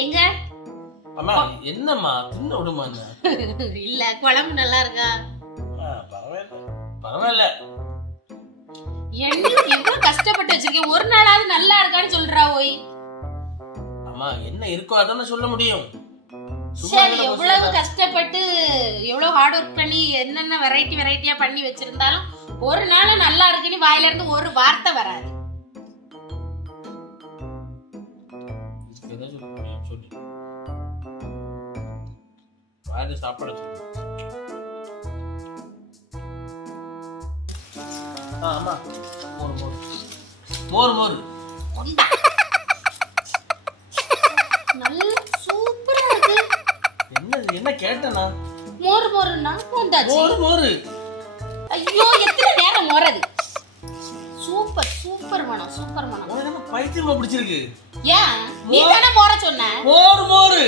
எங்க அம்மா என்னம்மா தின்ன விடுமா இல்ல குழம்பு நல்லா இருக்கா? பரவாயில்ல பரவாயில்ல. என்ன எவ்வளவு கஷ்டப்பட்டு வச்சிருக்கேன், ஒரு நாளாவது நல்லா இருக்கான்னு சொல்றா ஓய். அம்மா என்ன இருக்கோ அதானே சொல்ல முடியும். சரி, எவ்வளவு கஷ்டப்பட்டு எவ்வளவு ஹார்ட் ஒர்க் பண்ணி என்னென்ன வெரைட்டியா பண்ணி வச்சிருந்தாலும் ஒரு நாள் நல்லா இருக்குன்னு வாயில இருந்து ஒரு வார்த்தை வராது. சாப்பாடு ஆமா மோர் மோர் மோர் மோர் கொண்டா. நல்ல சூப்பரா இருக்கு. என்ன கேட்டனா? மோர் மோர்னா வந்தாச்சு. மோர் மோர். ஐயோ எத்தனை நேரம் மோரது. சூப்பர் சூப்பர் மனம் சூப்பர் மனம். உனக்கு என்ன பைத்தியமா பிடிச்சிருக்கு? ஏன் நீ தான மோர சொன்ன? மோர் மோர்.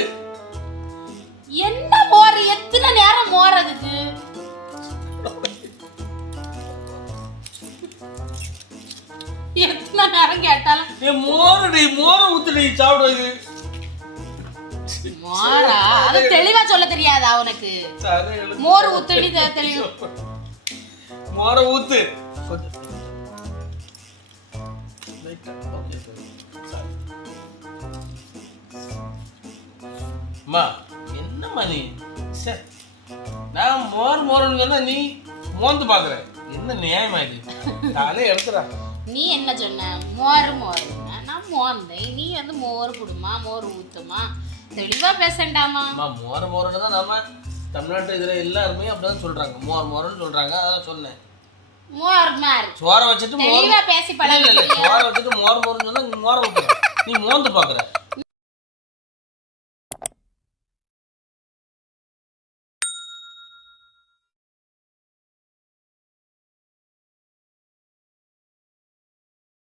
என்ன மோர், எத்தனை நேரம் மோரதுக்கு? எத்தனை நேரம் கேட்டாலும் ஏ மோருடி, மோர் ஊத்துடி சாப்பிடுறது. மோரா? அது தெளிவா சொல்ல தெரியாதா உனக்கு? மோர் ஊத்துடி தெளிவா. மோர ஊத்து. அம்மா என்னம்மா நீ? நான் மோர் மோர்னு சொன்னா நீ மோந்து பாக்குற. என்ன நியாயமா இது? காலையில எடுத்துறா. நீ என்ன சொன்ன? மோர் மோர். நான் மோந்தேன், நீ வந்து மோர் குடுமா மோர் ஊத்துமா, தெளிவா பேசண்டாமா? அம்மா மோர் மோர்னு தான் நம்ம தமிழ்நாட்டு இதுல எல்லாருமே அப்படிதான் சொல்றாங்க. மோர் மோர்னு சொல்றாங்க. அதான் சொன்னேன். மோர் மார் சோற வச்சுட்டு தெளிவா பேசி பழகு. இல்ல சோற வச்சுட்டு மோர் மோர்னு சொன்னா நீ மோர ஊத்துற. நீ மோந்து பாக்குற.